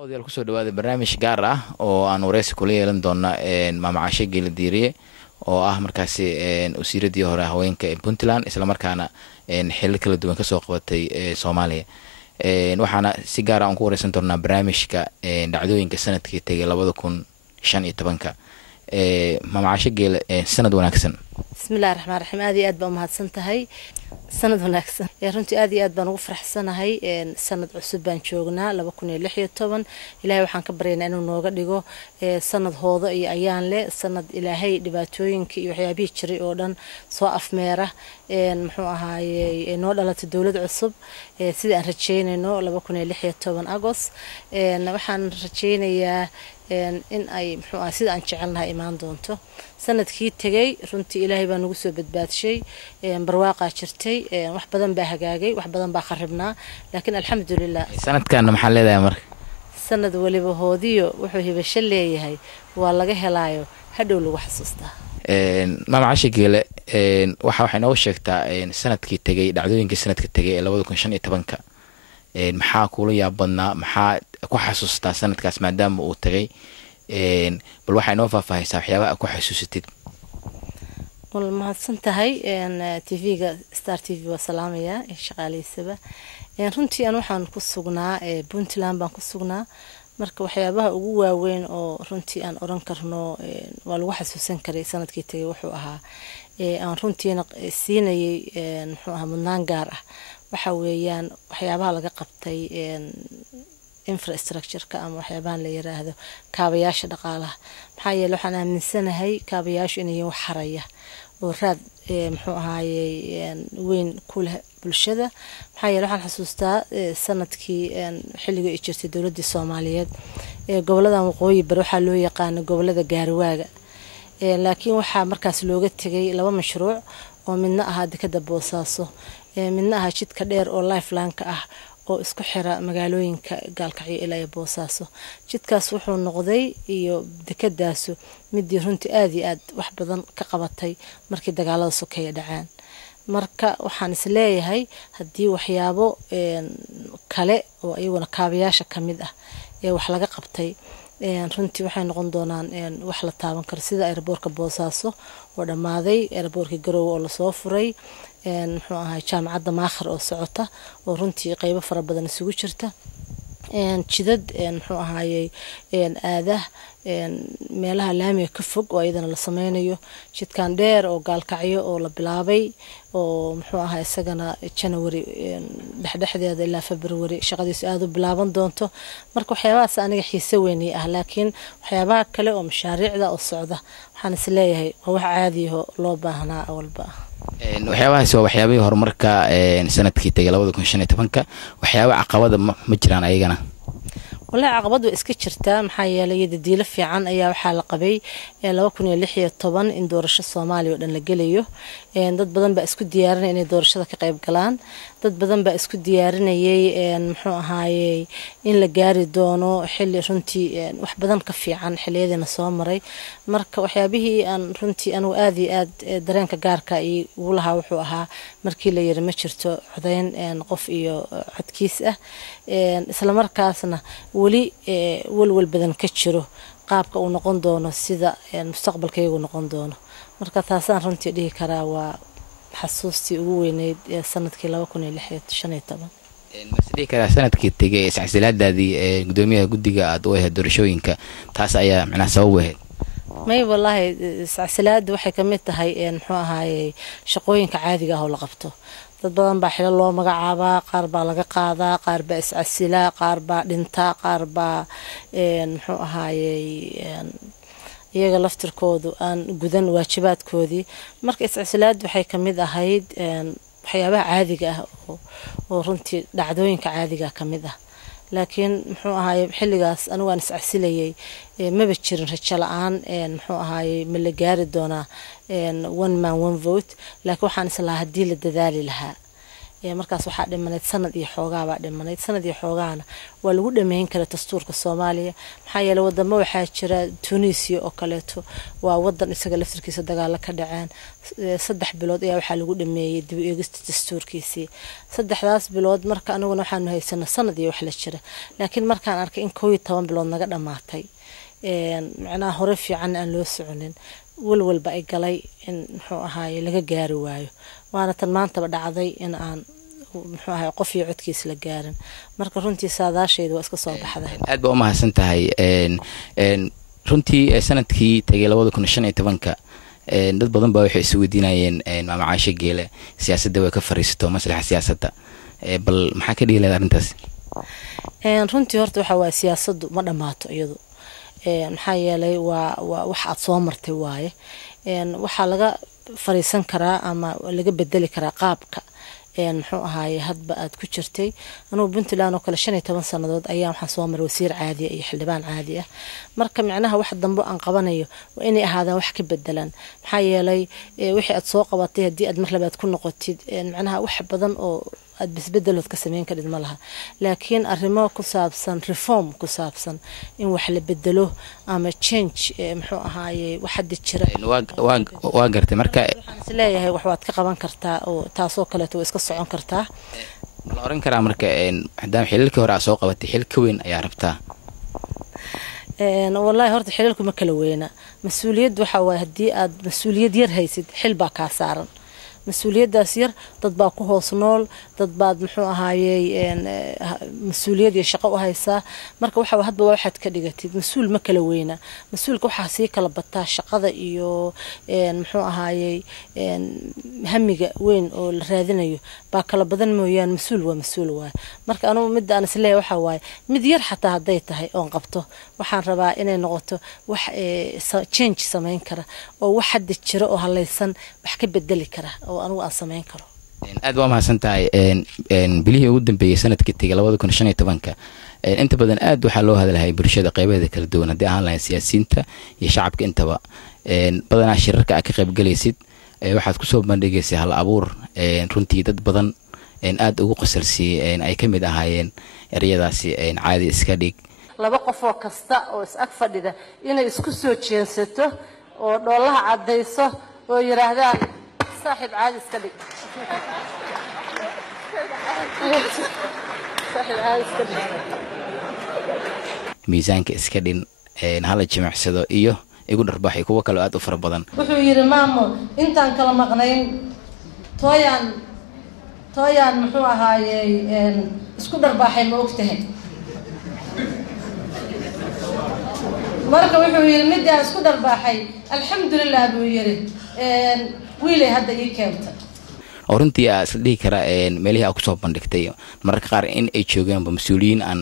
daawadayaal kusoo dhawaada barnaamij gaar ah oo aan wareysi kula yeelan doona maama Caashe Geele Diiriye oo ah markaasi wasiiradii hore haweenka ee Puntland isla markaana xilal kala duwan ka soo qabatay Soomaaliya waxaana si gaar ah aan ku wareysan doonaa barnaamijka dhacdooyinka sanadkii tagay 2015 maama Caashe Geele sanad wanaagsan. bismillaahir rahmaanir rahiim aad iyo aad baan mahadsantahay sanad wanaagsan runtii aad iyo aad baan ugu faraxsanahay sanad cusub baan joognaa 2016 ilaahay waxaan ka baryaynaa inuu nooga dhigo sanad hoodo iyo ayaan leh sanad ilaahay dhibaatooyinka iyo waxyaabihii jiray oo dhan soo afmeera muxuu ahaayay noo dhalatay dawlad cusub sida aan rajeynayno 2016 Agost waxaan rajeynayaa in ay muxuu ahaa sida aan jecelnahay imaan doonto sanadkii tagay runtii ilaahay baa nagu soo badbaadshay barwaaqa jirtay wax badan baa hagaagay wax badan baa kharibnaa laakiin alxamdulillah sanadkan maxaa leedahay marka sanad waliba hoodiyo wuxuu hibasho leeyahay waa laga helaayo hadhow lagu xasuustaa maama Caashe Geele waxay noo sheegtaa sanadkii tagay dhacdooyinka sanadka tagay ee 2015 maxaa kula yaabadnaa maxaa ku xasuustaa sanadkaas maadaama uu tagay bal waxay noo faahfaahaysaa waxyaabaha ku xasuusatid wal mahadsantahay TV-ga Star TV waa salaamaya shaqaaleysaba runtii aan waxaan ku sugnaa Puntland baan ku sugnaa marka waxyaabaha ugu waaweyn oo runtii aan oran karno waa lagu xasuusan karay sanadkii tagay wuxuu ahaa aan runtiina siinayay muxuu ahaa mudnaan gaar ah waxa weeyaan waxyaabaha laga qabtay infrastructure-ka ama waxyaabaha la yiraahdo kaabayaasha dhaqaalaha maxaa yeelay waxaan aaminsanahay kaabayaashu inay wax xaraya oo raad muxuu ahaayay weyn ku leh bulshada maxaa yeelay waxaan xasuustaa sanadkii xilliga ay jirtay dawladda Soomaaliyeed gobolada waqooyi bari waxaa loo yaqaan gobolada gaarwaaga laakiin waxaa markaas looga tagay laba mashruuc oo midna ahaa dekada Boosaaso midna ahaa jidka dheer oo lifeline-ka ah oo isku xira magaalooyinka Gaalkacyo ilaa Boosaaso jidkaas wuxuu noqday iyo dekadaas midii runtii aad iyo aad wax badan ka qabatay markii dagaalada sokeeye dhacaan marka waxaan is leeyahay hadii waxyaabo kale oo ayaguna kaabayaasha kamid ah ee wax laga qabtay runtii waxay noqon doonaan wax la taaban karo sida airportka Boosaaso oo dhamaaday airportka Garowe oo la soo furay muxuu ahaa jaamacadda Maakhir oo socota oo runtii qaybo fara badan isugu jirta jidad muxuu ahaayay aadah meelaha laamiga ka fog oo ayadana la sameynayo jidkan dheer oo Gaalkacyo oo la bilaabay oo muxuu ahaa isagana January dhexdeeda ilaa February shaqadiisu aad u bilaaban doonto marka waxyaabahaas aniga xiiso weyn ah laakiin waxyaabaha kale oo mashaariicda oo socda waxaan is leeyahay wax caadi ah loo baahnaa walba waxyaabahaas waa waxyaabihii horumarka sanadkii tagay 2015 waxyaabo caqabada ma jiraan ayagana والله عقبات وإسكت شرتا محايا يد الديلة في عن أيها وحالة قبي لو كنا لحية طبعا إن دورش الصومالي ودن لجليه ضد بدن بأسكت ديارنا إن دورش ذاك قيب كلان ضد بدن بأسكت ديارنا يي محو هاي إن لجاري دونو حل رنتي وح بدن كفي عن حلية نصامري مرك وحيابه أن رنتي أنا وآذي درين كجارك أي ولها وحوها مركي لي رمشرتو عدين نقف إيو عدكيسة إسلام مركاسنا ولي والول بدن كتشرو qaabka uu noqon doono sida mustaqbalkaygu noqon doono marka taasaan runtii dhihi karaa waa xasuustii ugu weyneyd ee sanadkii 2015 mas'adii kala sanadkii tagay isxasilaadadii gudoomiyaha guddiga aad u ahayd doorashooyinka taas ayaa macnaha sabab u ahayd may wallahi isxasilaad waxay kamid tahay muxuu ahaayay shaqooyinka caadiga ah oo la qabto dad badan baa xilal loo magacaabaa qaar baa laga qaadaa qaar baa iscasilaa qaar baa dhintaa qaar baa muxuu ahaayay iyaga laftirkoodu aan gudan waajibaadkoodii marka iscasilaad waxay kamid ahayd waxyaabaha caadiga ah oo runtii dhacdooyinka caadiga kamid ah laakiin muxuu ahaayay xilligaas anigu aan iscasilayay maba jirin rajo la'aan muxuu ahaayay ma la gaari doonaa one man one vote laakiin waxaan islahaa hadii la dadaali lahaa markaas waxaa dhimanayd sanad iyo xoogaa baa dhimanayd sanad iyo xoogaana waa lagu dhameyn kara dastuurka Soomaaliya maxaa yeelay wadamo waxaa jira Tunisia oo kaleeto waa wadan isaga laftirkiisa dagaal ka dhaceen 3 bilood ayaa waxaa lagu dhameeyay dib u eegista dastuurkiisii 3daas bilood marka anaguna waxaan haysanaa sanad iyo wax la jira laakiin markaan arkay in 12 bilood naga dhamaatay macnaha hore fiican aan loo soconin walwalba ay galay in muxuu ahaay laga gaari waayo waana tan maanta dhacday in aan muxuu ahaay qof iyo codkiis la gaarin marka runtii saadaasheedu waa iska soo baxday aad baa u mahadsan tahay runtii sanadkii tagay 2015 dad badan baa waxay isu weydiinayeen Maama Caashe Geele siyaasadda way ka fariisato maslaxa siyaasadda bal maxaa ka dhigay arintaas runtii horta waxa waa siyaasaddu ma dhamaato iyadu maxaa yeelay waa wax aad soo martay waaye waxa laga fariisan karaa ama laga bedeli karaa qaabka muxuu ahaay hadba aad ku jirtay anoo Puntland oo kale 15 sanadood ayaa waxaan soo maray wasiir caadi ah iyo xildhibaan caadi ah marka macnaha wax dambo aan qabanayo waa inay ahaadaan wax ka bedelan maxaa yeelay wixii aad soo qabatay hadii aad mar labaad ku noqotid macnaha wax badan oo aad bisbedelood ka sameyn karid ma laha laakiin arrimo ku saabsan reform ku saabsan in wax la bedelo ama change muxuu ahaayay wax hadda jira waa gartay marka waxaan leeyahay wax waad ka qaban kartaa oo taasoo kale oo iska socon kartaa la oran karaa marka hadaan xililkii hore soo qabatay xil ka weyn ayaa rabtaa wallahi horta xililku ma kala weyna mas'uuliyad waxa way hadii aad mas'uuliyad yar haysid xil baa ka saaran mas'uuliyadaas yar dad baa ku hoos nool dad baad muxuu ahaayay mas'uuliyad iyo shaqo u haysaa marka waxa hadba waxaad ka dhigatid mas'uul ma kala weyna mas'uulka waxa si kala bataa shaqada iyo muxuu ahaayay hamiga weyn oo la raadinayo baa kala badan mooyaan mas'uul waa marka anu mid aan isleeyahay waxa waay mid yar xataa haday tahay oo qabto waxaan rabaa inay noqoto wax change sameyn kara oo wax hadda jira oo halaysan wax ka bedeli kara oo anu aan sameyn karo aad waa mahadsan tahay bilihii ugu dambeeyay sanadkii tagay 2015 inta badan aad waxa loo hadalay bulshada qaybadeeda kala duwan hadii aan lahayn siyaasiyiinta iyo shacabka intaba badanaa shirarka ka qayb galaysid waxaad ku soo bandhigaysay hal abuur runtii dad badan aad ugu qosalsiyay ay kamid ahaayeen ereyadaasi caadi iska dhig laba qof oo kasta oo is ag fadhida inay isku soo jeensato oo dhoolaha cadeyso oo yiraahdaan صاحب عادي اسكدي صاحب عادي اسكدي miisaanka iska dhin hala jimicsado iyo igu dharbaxay kuwa kale aad u fara badan wuxuu yiri maamo intaan kala maqnayn tooyaan muxuu ahaayay isku dharbaxay ma ogtahay marka wuxuu yiri midaan isku dharbaxay alxamdulillah buu yiri wiilay hadda ii keentay oo runtii aad dhihi kara meelaha aad ku soo bandhigtay mararka qaar in ay joogaan mas'uuliyiin aan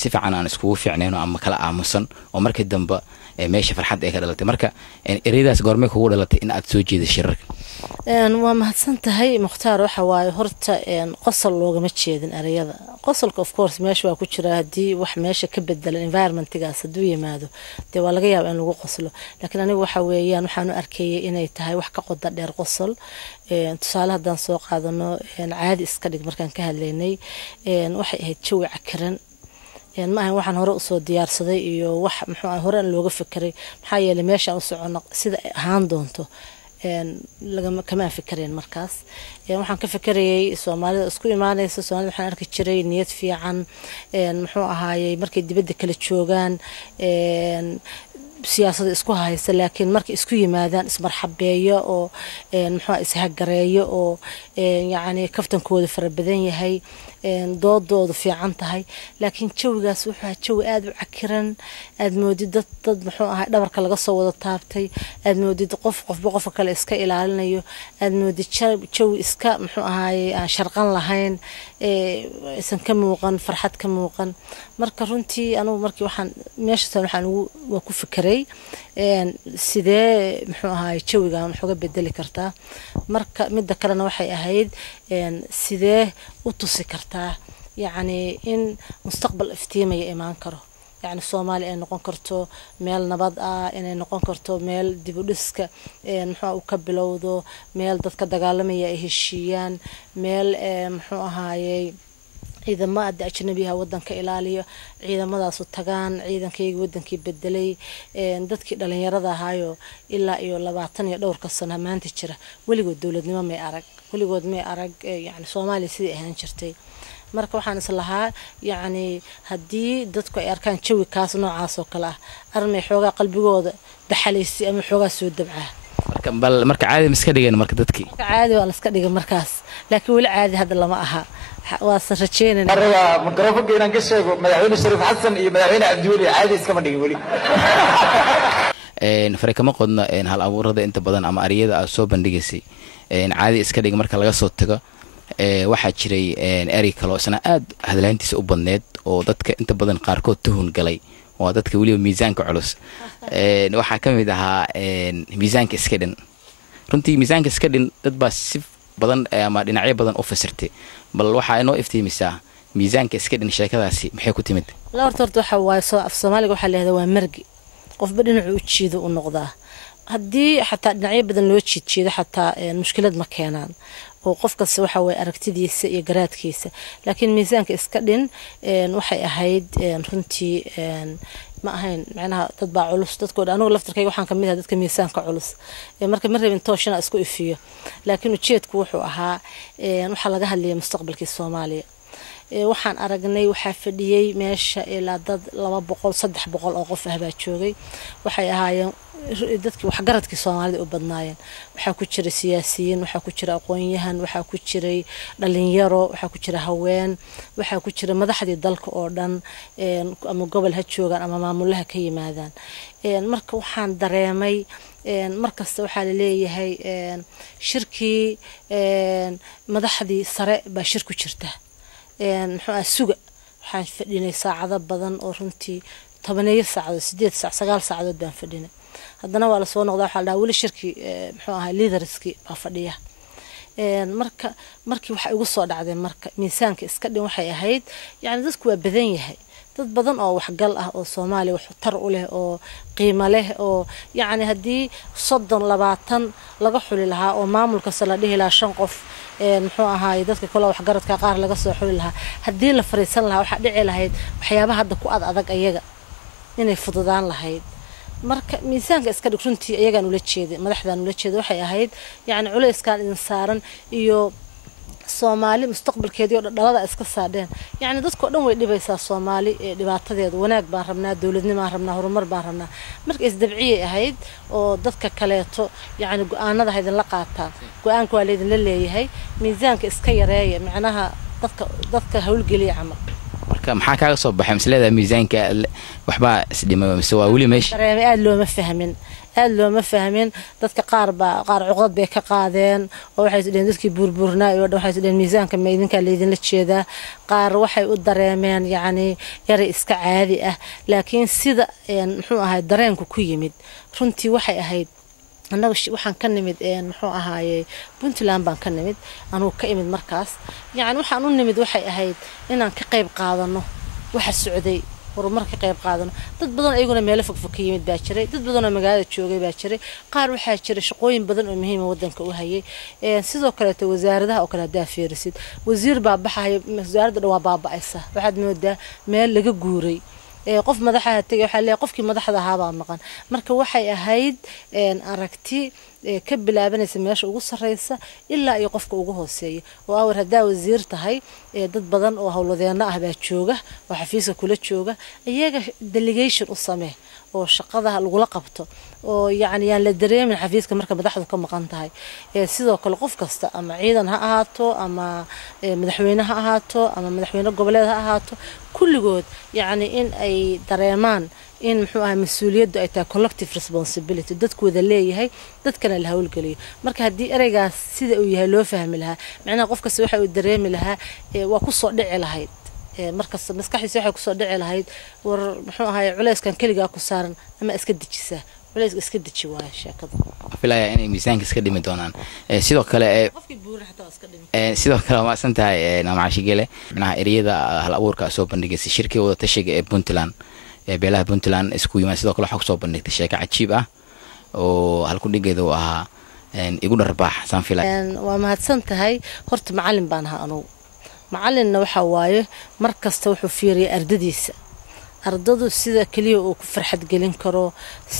si fiican aan isku fiicneen ama kala aamusan oo markii dambe meesha farxad ay ka dhalatay marka ereydaas goormay kugu dhalatay in aad soo jeedo shirarka waa mahadsan tahay Mukhtaar waxa waaye horta qosol loogama jeedin ereyada qosolka of course meesha waa ku jira hadii wax meesha ka bedelan environment-gaas haduu yimaado dee waa laga yaabaa in lagu qoslo laakiin anigu waxa weeyaan waxaan u arkayay inay tahay wax ka qoda dheer qosol tusaale haddaan soo qaadano caadi iska dhig markaan ka hadlaynay waxay ahayd jawi cakaran ma ahan waxaan hore u soo diyaarsaday iyo wax muxuu hore looga fikiray maxaa yeelay meesha u socono sida ahaan doonto kama fikireen markaas waxaan ka fikirayay Soomaalida isku imaanaysa Soomaalida waxaan arki jiray niyad fiican muxuu ahaayay markay dibadda kala joogaan siyaasadda isku haysta laakiin markay isku yimaadaan ismarxabeeyo oo muxuu ishagareeyo oo yaani kaftankooda fara badan yahay doodoodu fiican tahay laakiin jawigaas wuxuu jawi aad u cakiran aad moodid dad muxuu ahaa dhabarka laga soo wada taabtay aad moodid qof kale iska ilaalinayo aad moodid jawi iska muxuu ahaay aan sharqan lahayn isan ka muuqan farxad ka muuqan marka runtii anigu markii waxaan waxaan ugu ku fikiray sidee muxuu ahaay jawigan wax uga bedeli kartaa marka midda kalena waxay ahayd sidee u tusi kartaa يعني إن مستقبل افتيمي إيمان كره يعني Soomaali ay noqon karto meel nabad ah inay noqon karto meel dib u dhiska muxuu u ka bilowdo meel dadka dagaalamaya ay heshiiyaan meel muxuu ahaayay ciidamada ajnabiga wadanka ilaaliyo ciidamadaas u tagaan ciidankayga wadankii bedelay dadkii dhalinyarada ahaayo ilaa iyo 20 iyo dhowr ka sano maanta jira waligood dawladnimo may arag yani Soomaali sidii ahaan jirtay marka waxaan islahaa yani hadii dadku ay arkaan jawi kaas noocaas oo kala armay xoogaa qalbigooda daxalaysi ama xoogaa soo dabcaa marka caadi miska dhigeen marka dadkii caadi waa la iska dhigay markaas laakiin wali caadi hadda lama aha waa sarjeynaa marka mikrofoonka inaan ka sheego madaxweyne Shariif Xasan iyo madaxweyne Cabdiweli caadi iskama dhigin wali farkama qodna hal abuurada inta badan ama ariyada aad soo bandhigaysay caadi iska dhig marka laga soo tago waxaa jiray eri kale oo isna aad hadlaantiisa u badneed oo dadka inta badan qaarkood tuhun galay waa dadka waliba miisaanka culus waxaa ka mid ahaa miisaanka iska dhin runtii miisaanka iska dhin dad baa si badan ama dhinacyo badan u fasirtay bal waxaa inoo iftiimisaa miisaanka iska dhin sheekadaasi maxay ku timid la horta waxa waaye soo af Soomaaliga waxa leeyahay waa margi qofba dhinacu u jiido u noqdaa haddii xataa dhinacyo badan loo jiido xataa mushkilad ma keenaan oo qof kasta waxa way aragtidiisa iyo garaadkiisa laakiin miisaanka iska dhin waxay ahayd runtii ma ahayn macnaha dad baa culus dadkoo dhan anigu laftarkayga waxaan kamid ahaa dadka miisaanka culus marka ma rabin tooshina isku ifiyo laakiin ujeedku wuxuu ahaa waxa laga hadlayay mustaqbalka Soomaaliya waxaan aragnay waxa fadhiyay meesha ilaa dad 200 300 oo qof ah baa joogay waxay ahaayeen dadkii wax garadkii Soomaalida u badnaayeen waxa ku jira siyaasiyiin waxa ku jira aqoon-yahan waxa ku jiray dhalinyaro waxa ku jira haween waxa ku jira madaxdii dalka oo dhan ama gobol ha joogan ama maamulaha ka yimaadaan marka waxaan dareemay markasta waxa la leeyahay shirkii madaxdii sare baa shir ku jirta muxuu suga waxaan fadhinay saacado badan oo runtii 8 saacadood 8 saacadood 9 saacadood baan fadhinay haddana waa la soo noqdaa waxa la dhahaa wali shirki muxuu ahaa leaderski baa fadhiya markii waxa ugu soo dhacday marka miisaanka iska dhin waxay ahayd yani dadku waa badan yahay dad badan oo waxgal ah oo Soomaali wax tar u leh oo qiimo leh oo yani hadii 30-20 laga xuli lahaa oo maamulka sala dhihi lahaa 5 qof muxuu ahaay dadka kale wax garadka qaar laga soo xuli lahaa hadii la fariisan lahaa waxa dhici lahayd waxyaabaha hadda ku adag ayaga inay fududaan lahayd marka miisaanka iska dhig runtii ayagaan ula jeeday madaxdan ula jeeday waxay ahayd yani culeyskan in saaran iyo Soomaali mustaqbalkeedii oo dhalada iska saadeen yani dadku dhan way dhibaysaa Soomaali dhibaatadeeda wanaag baan rabnaa dawladnimo aan rabnaa horumar baan rabnaa marka isdabciyay ahayd oo dadka kaleeto yani go'aanada haydan la qaataa go'aanku waa leedin la leeyahay miisaanka iska yareeya macnaha dadka hawlgeliya camal marka maxaa kaaga soo baxay mislada miisaanka waxba isdhimay mise waa wali meesha dareemay aad looma fahmin dadka qaar cuqdad bay ka qaadeen oo waxay isdheen dadkii buurbuurnaa iyo waxay isdheen miisaanka ma idinka leedin la jeedaa qaar waxay u dareemeen yani yar iska caadi ah laakiin sida muxuu ahaa dareenku ku yimid runtii waxay ahayd annaga waxaan ka nimid muxuu ahaayay Puntland baan ka nimid anuu ka imid markaas yani waxaan u nimid waxay ahayd inaan ka qayb qaadano waxa socday horumarka qayb qaadano dad badan ayaguna meel fog ka yimid baa jiray dad badan oo magaalada joogay baa jiray qaar waxa jiray shaqooyin badan oo muhiim ah wadanka u hayay sidoo kale wasaaradaha oo kala daafeerisid wasiir baa baxay wasaaradda waa baaba'aysa waxaad moodaa meel laga guuray qof madaxda tagay waxa leeyahay qofkii madaxda ahaa baa maqan marka waxay ahayd aragti ka bilaabanaysa meesha ugu sareysa ilaa iyo qofka ugu hooseeya oo awar hadaa wasiir tahay dad badan oo hawladeena ah baa jooga oo xafiiska kula jooga iyaga delegation u samee oo shaqada lagu la qabto oo yani aan la dareemin xafiiska marka madaxdu ka maqan tahay sidoo kale qof kasta ama ciidan ha ahaato ama madaxweyne ha ahaato ama madaxweyne goboleed ha ahaato kulligood yani in ay dareemaan in muxuu ahaa mas'uuliyaddu ay tahay collective responsibility dadkooda leeyahay dadkana la hawlgeliyo marka hadii ereygaas sida uu yahay loo fahmi lahaa macnaha qof kasta waxa uu dareemi lahaa waa ku soo dhici lahayd markaas maskaxdiisa waxa ku soo dhici lahayd war muxuu ahaa culeyskan kaliya ku saaran ama iska dejisaa culeys iska deji waa sheekada filaya inay miisaanka iska dhimi doonaan sidoo kale qofkii buur xataa iska dhimi sidoo kale ma santahay maamacashigele macnaha eriyada hal abuurka soo bandhigay shirkii wada tashiga ee Puntland beelaha Puntland isku yimaad sidoo kale waxa ku soo bandhigtay sheeko cajiib ah oo halku dhigeedu ahaa igu dharbaax san filay waa mahadsan tahay horta macallin baan ahaa anugu macallinna waxa waaye mar kasta wuxuu fiiriyaa ardadiisa ardadu sida kaliya uu ku farxad gelin karo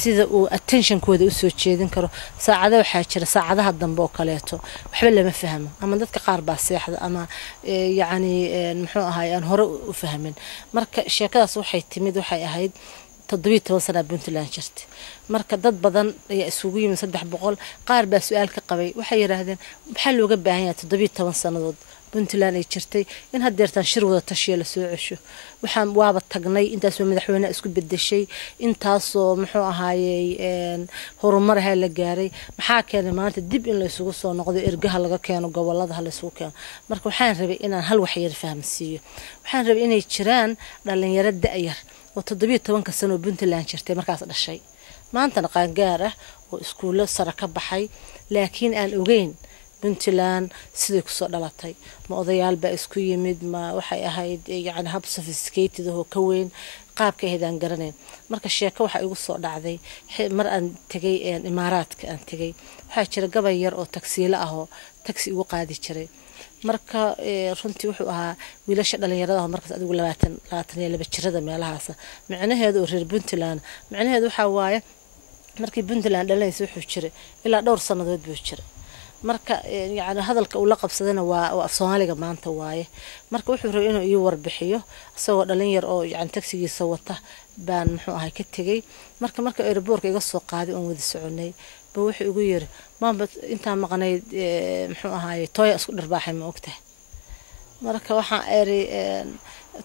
sida uu attentionkooda u soo jeedin karo saacada waxaa jira saacadaha dambe oo kaleeto waxba lama fahmo ama dadka qaar baa seexda ama yacni muxuu ahaay aan hore u fahmin marka sheekadaas waxay timid waxay ahayd 17 sano Puntland jirtay marka dad badan ayaa isugu yimid 300 qaar baa su'aal ka qabay waxay yiraahdeen maxaa looga baahan yahay 17 sanadood Puntland ay jirtay in hadeertan shir wada tashiye la soo cesho waxaan waaba tagnay intaas madaxweyne isku bedeshay intaas oo muxuu ahaayay horumar la gaaray maxaa keenay maanta dib in la isugu soo noqdo ergaha laga keeno gobolada la isugu keeno marka waxaan rabay inaan hal wax yar fahamsiiyo waxaan rabay inay jiraan dhalinyaro da'yar oo 17 sano Puntland jirtay markaas dhashay maanta qaangaar ah oo iskuulo sare ka baxay laakiin aan ogeyn Puntland sidii ku soo dhalatay ma odayaal baa isku yimid ma waxay ahayd yani hab sophisticated oo ka weyn qaabka heedaan garaneen marka sheeko waxa igu soo dhacday mar aan tagay Imaaraadka aan tagay waxa jira gabay yar oo taksiile ah oo taksi ugu qaadi jiray marka runtii wuxuu ahaa wiilasha dhalinyarada markaas adigu 22 jirada meelahaas macnaheedu oo reer Puntland macnaheedu waxa waaye markii Puntland dhalaysay wuxuu jiray ilaa dhowr sanadood buu jiray marka yani hadalka uu la qabsadana waa Soomaaliga maanta waaye marka wuxuu rabay inuu iyo warbixiyo asagoo dhalinyar oo yani taksigiisa wata baan muxuu ahay ka tagay marka airport iga soo qaaday oo wada soconay baa wuxuu igu yiri maamba inta maqnayd muxuu ahay tooy isku dharbaaxay ma ogtahay marka waxaan eeri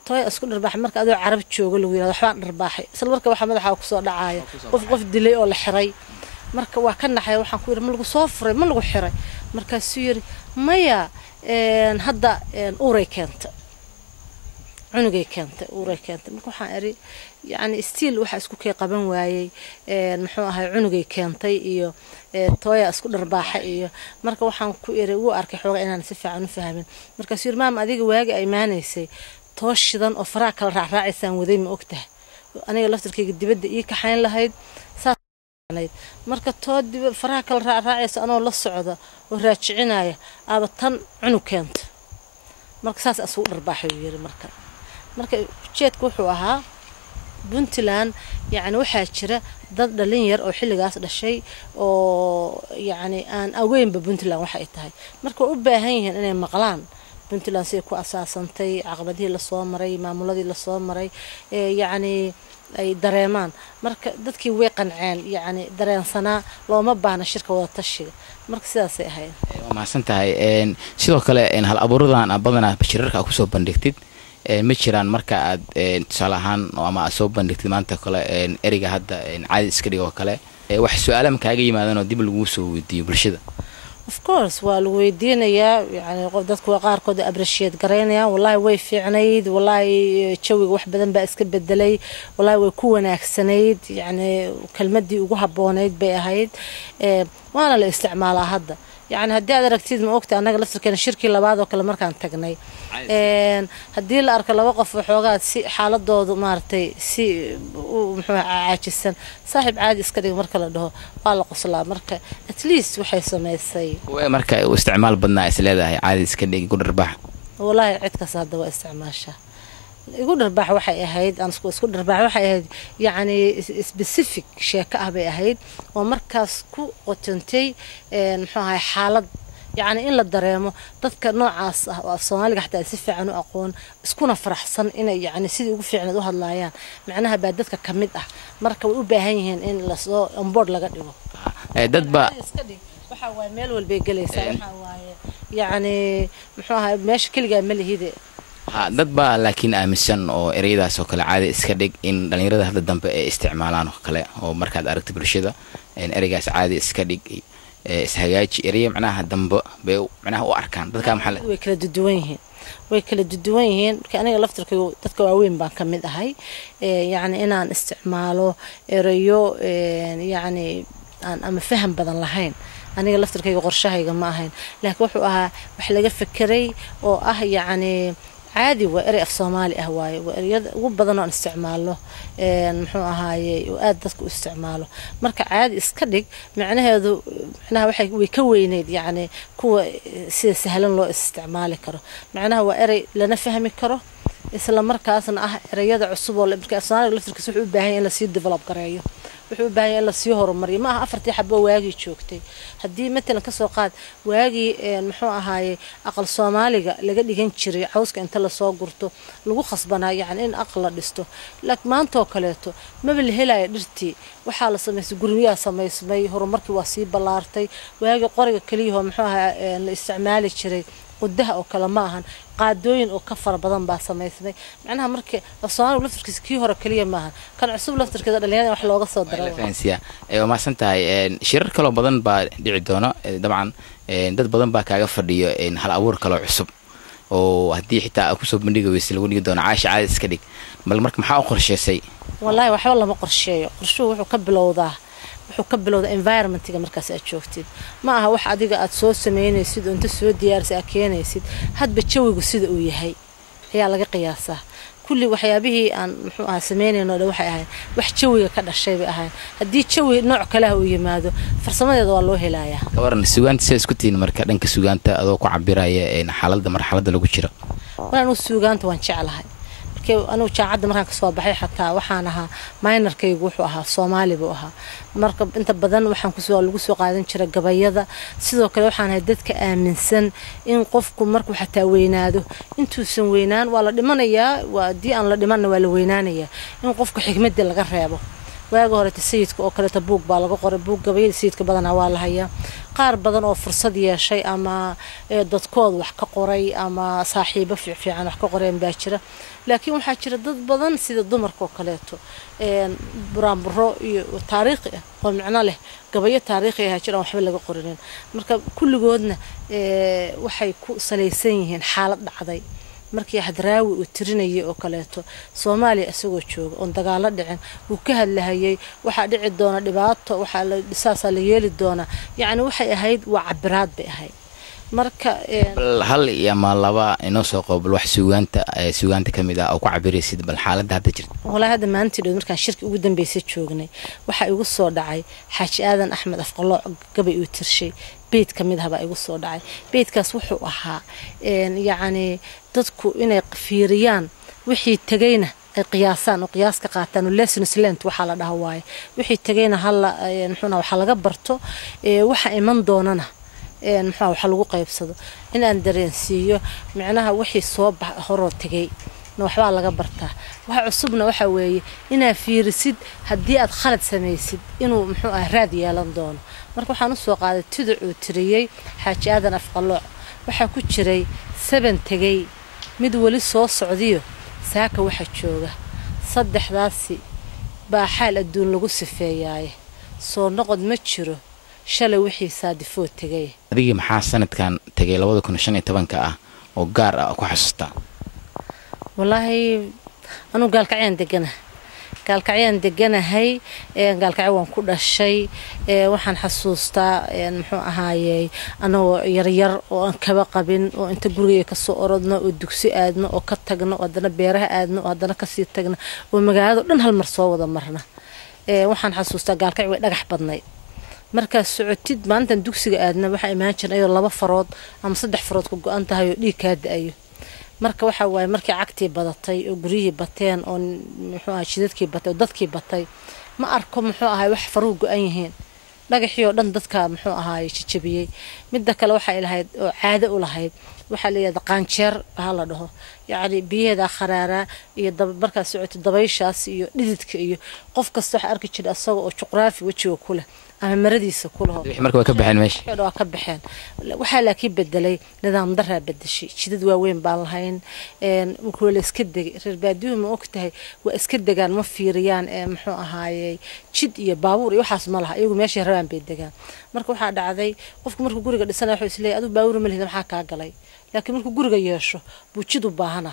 tooy isku dharbaaxay marka adoo carab joogo lagu yiraahdo waxaan dharbaaxay isla marka waxa madaxa ku soo dhacaya qof dilay oo la xiray marka waa ka naxay waxaan ku yiri ma lagu soo furay ma lagu xiray markaasuu yiri maya hadda uuray keenta cunugay keenta uuray keenta marka waxaan eri yani stiil waxa isku kay qaban waayay muxuu ahay cunugay keentay iyo tooya isku dharbaaxa iyo marka waxaan ku iri uu arkay xooga inaan si fiican u fahmin markaasuu yiri maam adiga waagi ay iimaanaysay tooshidan oo faraa kala raacraacaysan waday ma ogtahay aniga laftirkayga dibadda ii kaxayn lahayd marka toodi faraha kala raacaysa anoo la socda oo raajicinaya aba tan cunug keenta marka saas asuu dharbaaxay yiri marka jeedku wuxuu ahaa Puntland yani waxa jira dad dhalinyar oo xilligaas dhashay oo yani aan aweynba Puntland waxa ay tahay marka u baahan yihiin inay maqlaan Puntland si ku asaasantay caqabadihii la soo maray maamuladii la soo maray yani ay dareemaan marka dadkii way qanceen yani dareensanaa looma baahna shirka wada tashiga marka sidaas ay ahayd ma santahay sidoo kale hal abuuradan badana bashirarka ku soo bandhigtid ma jiraan marka aad tusaale ahaan ama soo bandhigtid maanta kale eriga hadda caadi iska dhigo kale wax su'aalo ma kaaga yimaadaan oo dib lagu soo weydiiyo bulshada of course waa lagu weydiinayaa yani qof dadku qaarkood appreciate gareynayaan wallahi way fiicnayd wallahi jawiga wax badan baa iska bedelay wallahi way ku wanaagsanayd yani kelmadii ugu haboonayd bay ahayd waana la isticmaalaa hadda يعني هدي هذا ركتيد ما وقت أنا قلت كان شركة لبعض وكل مرة كان تجني هدي الأرك لو وقف حوجات سي حالة ضوض مارتي سي عاجسن صاحب عادي سكري مركل له والله قصلا مركل أتليست وحي سمي السي ومركل واستعمال بالناس اللي عادي سكري يقول ربح والله عدك صاد واستعمالشه يقول ربح وحي أهيد أنا سكول ربح وحي أهيد يعني سبيسيفيك شيء كأبي أهيد ومركز كو قتنتي نحوها حالة يعني إن للدريمو تذكر نوع عاص الصومالي حتى يسفي عنه أقون سكون فرحصن إن يعني سيدي يقفي عن ذوها اللايان معناها بعدتك كمد مركب وبهينهن إن لصو أمبورد لقديمه ددبا وحوا ميل والبيجلي يعني محوها ماشي كل جاي ملي هيدي dad baa laakiin aaminsan oo ereyadaas oo kale caadi iska dhig in dhalinyarada hadda dambe ay isticmaalaan oo kale oo markaad aragto bulshada in ereygaas caadi iska dhig ishagaaji erey macnaha dambe bay macnaha u arkaan dadka maxal way kala duwan yihiin marka aniga laftirkaygu dadka waaweyn baan kamid ahay yani inaan isticmaalo ereyo yani aan ama faham badan lahayn aniga laftirkaygu qorshahayga ma ahayn laakiin wuxuu ahaa wax laga fikiray oo ah yani عادي وإري أف سومالي أهواي وإري وبدنا نستعمله محو هاي وآد دتك استعماله مركا عادي إسكدق معناه هذا معناه وحي ويكوينيد يعني كوا سهلن لو استعمالي كره معناه وإري لنا فهمي كره isla markaasna ah erayada cusub oo marka Soomaaliga laftirkiisa wuxuu u baahan yahay in la sii develop gareeyo wuxuu u baahan yahay in la sii horumariyo ma aha afartii xabo waagi joogtay hadii midna ka soo qaad waagi muxuu ahaayay aqal Soomaaliga laga dhigan jiray cawska inta la soo gurto lagu khasbanaa yani in aqal la dhisto laakiin maanta oo kaleeto ma bil helay dhirtii waxa la sameeyay gurmiyaa sameysmay horumarkii waa sii balaartay waagi qoriga kaliya muxuu ahaa la isticmaali jiray قدها أو كلامهن قادوين أو كفر بدن بعصميثني معناها مركي الصواني ولفتر كي هو ركلية معها كان عصب لفتر كذا اللي هذا وحلا وقصة درا فانسيا وما سنتهاي شرر كلام بدن بعدونا طبعا دد بدن كاجا فرديو إن هالأور كلام عصب وهدي حتى أكسب مني جويس اللي وني دون عايش عايز كذي بل مرك محاو قرشة شيء والله وحلا ما قرشة قرشوا وحكبل وضع وحكبل وضع environment كا مركز أشوفتيد ما هو واحد يجا أتصوص سمين يصيد وأنت سود ديار سأكين يصيد هاد بتشوي جسد وياهي هي على قياسه كل وحيابه أن سمين إنه لو حياه وحتشوي كذا الشيء بقى هدي تشوي نوع كله ويماده فرصمة يضوى الله هلايا كورن السوقان تسكتين مركز إنك السوقان تأذوق عبراية إن حلال ده مرحلة ده لو كشرة وأنا السوقان توانشعلها أنا وشاعد مرة كصباحي حتى وحناها ما ينركي يروحوها صومالي بوها مركب أنت بدن وحن كسوا لجسوا قاعدين شرق جبيضة سيدو كلو حن هدت كأمن سن إن قفكم مركب حتى وينادو أنتوا سن وينان ولا دمانية ودي أنا لا دمان ولا وينانية إن قفكم حكمة الغرابة واجهرة السيد كأكلة بوق بالغ قرب بوق قبيل السيد كبدن عوال هيا قارب بدن أو فرصة دي شيء أما دتكود وحكا قري أما صاحبة في عن حكا قري مباشرة لكن waxaa jira dad badan sida dumarka oo kaleeto buraanburo iyo taariikhi oo macna leh gabayo taariikhi ah jira waxba laga qorinin marka kulligoodna waxay ku salaysan yihiin xaalad dhacday markii hadraawi uu tirinayay oo kaleeto Soomaaliya asagoo jooga oo dagaal dhicin uu ka hadlayay waxa dhici doona dhibaato waxa la dhisaasa la yeeli doona yaani waxay ahayd waa cabiraad bay ahayd marka hal iyo ma laba inoo soo qoobal wax suugaanta kamid ah oo ku cabiraysid bal xaaladda hadda jirta walahi hadda maanta dhow markaan shirki ugu dambeysay joognay waxa igu soo dhacay Xaaji Aadan Axmed Afqalooc gabay uu tirshay beed kamid ah baa igu soo dhacay beedkaas wuxuu ahaa yaani dadku inay fiiriyaan wixii tagayna ay qiyaasaan oo qiyaas ka qaataan lessons learned waxa la dhahaa waay wixii tagayna hal muxuuna waxa laga barto waxa iman doonana maxaa waxa lagu qaybsado in aan dareensiyo macnaha wixii soo horo tagay waxba laga bartaa waxa cusubna waxa weeye ina fiirisid hadii aad khalad sameeysid inuu muxuu ah raad yeelan doono marka waxaan u soo qaaday tiduu tiriyay Xaaji Aadan Afqalooc waxa ku jiray 7 tagay mid wali soo socdiyo saaka waxa jooga saddexdaasi baa xaal adduun lagu sifeeyay soo noqod ma jiro shalay wixii saadifoo tagay adiga maxaa sanadkan tagay 2015 ah oo gaar ah ku xasuustaa wallahi anu gaalkacyan deganahay gaalkacay waan ku dhashay waxaan xasuustaa muxuu ahaayay anoo yar oo aan kaba qabin oo inta guriga ka soo orodno oo dugsi aadno oo ka tagno hadana beeraha aadno oo hadana ka sii tagno oo magaalada dhan hal mar soo wada marna waxaan xasuustaa gaalkacay way dhagax badnay markaas socotid maanta dugsiga aadna waxa imaan jiray laba farood ama saddex farood ku go'an tahay oo dhiig ka da'ayo marka waxa waay markii cagtii badatay oo guriyii bateen oo muxuu ahaa shidadkii batay oo dadkii batay ma arko muxuu ahaa wax faruug go'an yihiin dhagaxii oo dhan dadka muxuu ahaa jijabiyay midda kale waxa ilahayd oo caado u lahayd waxa la yiraahdaa qaanjeer la dhaho yaani biyeeda kharaara iyo markaas socotid dabayshaas iyo dhididka iyo qof kasta waxa arki jiray asaga oo juqraafi wajiga ku leh ama maradiisa ku laho wixii markaa ka baxeen meesha waa ka baxeen waxa laakiin bedelay nidaam daraa bedeshay jidad waaweyn baan lahayn markuu la iska degay reer baadiyo ma ogtahay waa iska degaan ma fiiriyaan muxuu ahaayay jid iyo baabuur iyo waxaas ma laha iyagu meesha rabaan bay degaan marka waxa dhacday qofku markuu guriga dhisanayo wuxuu isleeyahay adu baabuur ma lihid maxaa ka galay laakiin markuu guriga yeesho buu jid u baahana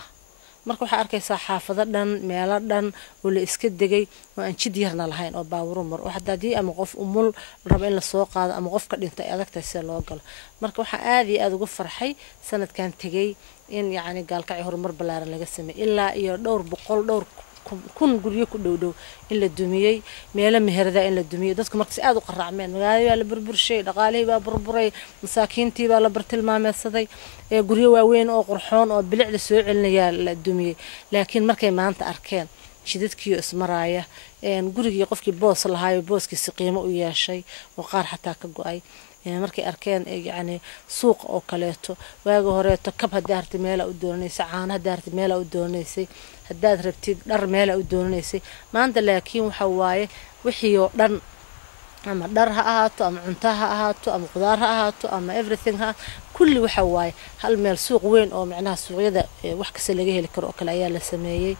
marka waxa arkaysaa xaafado dhan meelo dhan oo la iska degay oo aan jid yarna lahayn oo baawuro mar waxa dadii ama qof umul raba in la soo qaado ama qofka dhintay adagtay si loo galo marka waxa aad iyo aad ugu farxay sanadkan tagay in yaani gaalkacyo horumar balaaran laga sameeyay ilaa iyo dhowr boqol dhowr kun guryo ku dhow in la dumiyay meelo meherada in la dumiyay dadku markaas aad u qaraacmeen magaalada la burburshay dhaqaalihii baa burburay masaakiintii baa la bartilmaameedsaday guryo waaweyn oo qurxoon oo bilicda soo celinaya la dumiyay laakiin markay maanta arkeen jidadkii ismaraaya gurigii qofkii boos lahaayo booskiisa qiimo u yeeshay oo qaar xataa ka go'ay markay arkeen yani suuq oo kaleeto waaga horeeto kab hadaarti meela u doonaysay caana hadaarti meela u doonaysay hadaad rabtid dhar meela u doonaysay maanta laakiin waxa waaye wixii oo dhan ama dhar ha ahaato ama cunto ha ahaato ama qudaar ha ahaato ama everything ha kulli waxa waaye hal meel suuq weyn oo macnaha suuqyada wax kasta laga heli karo oo kale ayaa la sameeyay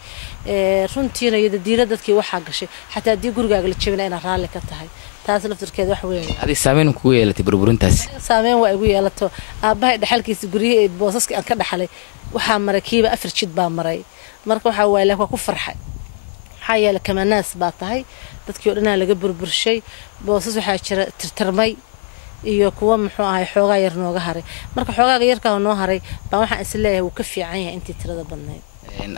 runtiina iyada diira dadkii waxa gashay xataa dii gurigaaga la jabina ina raali ka tahay taas laftirkeed wax weyn adi saameyn ku yeelatay burburintaas saameyn waa igu yeelato aabahay dhaxalkiisa guriga boosaska aan ka dhaxalay waxa maray kiiba 4 jid baa maray marka waxa way la ku farxay xayal kama naas baa tahay dadkii oo dhan laga burburshay boosas waxa jira tirtirmay iyo kuwa muxuu ahay xoogaa yar nooga haray marka xoogaaga yarka noo haray baa waxa isleeyahay uu ka fiican yahay intii tirada badnayd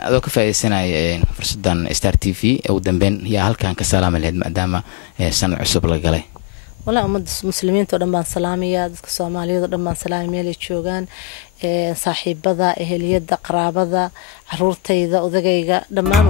adoo ka faa'iideysanaya fursadan Star TV ugu dambeyn yaa halkan ka salaam leed maadaama sanad cusub la galay wala umad muslimiinta oo dhan baan salaamaya dadka Soomaaliyeed oo dhan baan salaamay meel ay joogan saaxiibada eheliyada qaraabada caruurtayda odagayga dhammaan